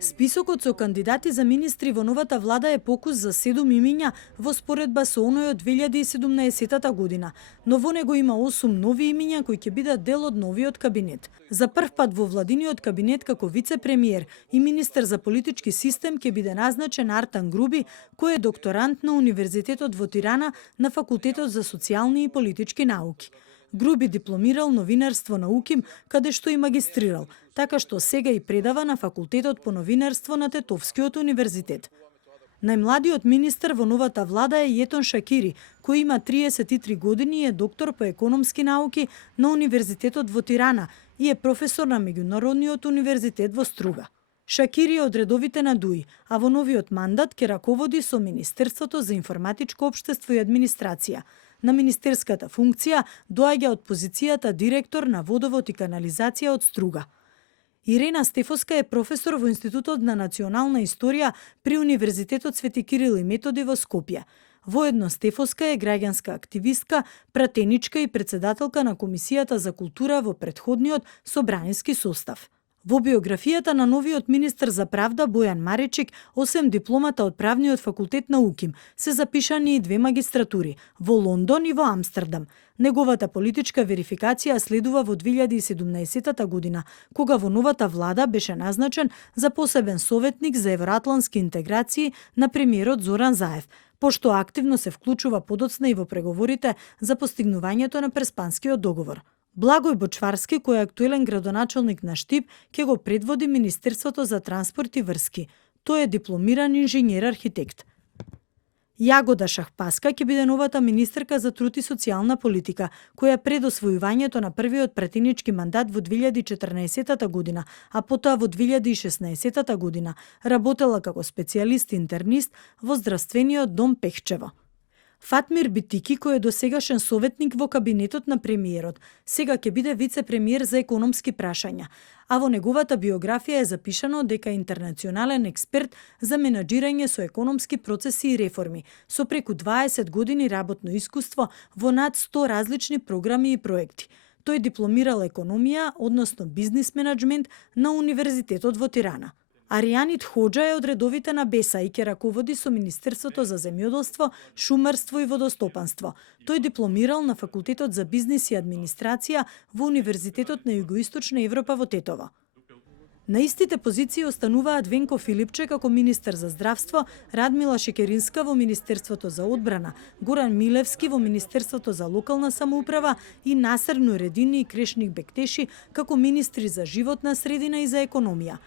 Списокот со кандидати за министри во новата влада е покус за 7 имиња во споредба со оној од 2017 година, но во него има 8 нови имиња кои ќе бидат дел од новиот кабинет. За прв пат во владиниот кабинет како вице-премиер и министер за политички систем ќе биде назначен Артан Груби, кој е докторант на Универзитетот во Тирана на Факултетот за социјални и политички науки. Груби дипломирал новинарство на УКИМ, каде што и магистрирал, така што сега и предава на Факултетот по новинарство на Тетовскиот универзитет. Најмладиот министер во новата влада е Јетон Шакири, кој има 33 години и е доктор по економски науки на Универзитетот во Тирана и е професор на Меѓународниот универзитет во Струга. Шакири е од редовите на ДУИ, а во новиот мандат ќе раководи со Министерството за информатичко општество и администрација. На министерската функција доаѓа од позицијата директор на водовод и канализација од Струга. Ирена Стефоска е професор во Институтот на национална историја при Универзитетот Свети Кирил и Методи во Скопје. Воедно Стефоска е граѓанска активистка, пратеничка и председателка на Комисијата за култура во претходниот собранински состав. Во биографијата на новиот министер за правда Бојан Маречик, осем дипломата од правниот факултет на УКИМ, се запишани и 2 магистратури во Лондон и во Амстердам. Неговата политичка верификација следува во 2017 година, кога во новата влада беше назначен за посебен советник за евроатлантски интеграции на премиерот Зоран Заев, пошто активно се вклучува подоцна и во преговорите за постигнувањето на Преспанскиот договор. Благој Бочварски, кој е актуелен градоначалник на Штип, ќе го предводи Министерството за транспорт и врски. Тој е дипломиран инженер-архитект. Јагода Шахпаска ќе биде новата министерка за труд и социјална политика, која пред освојувањето на првиот претенички мандат во 2014 година, а потоа во 2016 година, работела како специјалист-интернист во здравствениот дом Пехчево. Фатмир Битики, кој е досегашен советник во кабинетот на премиерот, сега ќе биде вице-премиер за економски прашања, а во неговата биографија е запишано дека е интернационален експерт за менаџирање со економски процеси и реформи, со преку 20 години работно искуство во над 100 различни програми и проекти. Тој дипломирал економија, односно бизнис менеджмент на Универзитетот во Тирана. Аријанит Хоџа е од редовите на БЕСА и ќе раководи со Министерството за земјоделство, шумарство и водостопанство. Тој дипломирал на Факултетот за бизнис и администрација во Универзитетот на Југоисточна Европа во Тетово. На истите позиции остануваат Венко Филипче како министер за здравство, Радмила Шекеринска во Министерството за одбрана, Горан Милевски во Министерството за локална самоуправа и Насер Нуредини и Крешник Бектеши како министри за животна средина и за економија.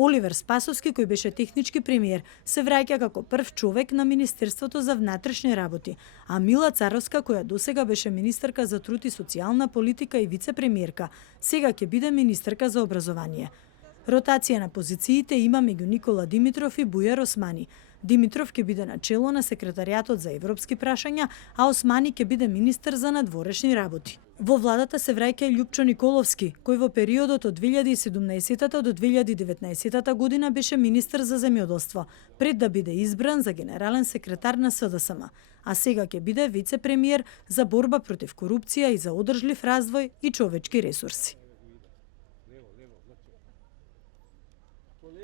Оливер Спасовски, кој беше технички премиер, се враќа како прв човек на Министерството за внатрешни работи, а Мила Царовска, која досега беше министерка за труд и социјална политика и вице-премиерка, сега ќе биде министерка за образование. Ротација на позициите има меѓу Никола Димитров и Бујар Османи. Димитров ќе биде начело на секретаријатот за европски прашања, а Османи ќе биде министер за надворешни работи. Во владата се враќа и Љупчо Николовски, кој во периодот од 2017 до 2019 година беше министер за земјоделство, пред да биде избран за генерален секретар на СДСМ, а сега ќе биде вице-премиер за борба против корупција и за одржлив развој и човечки ресурси.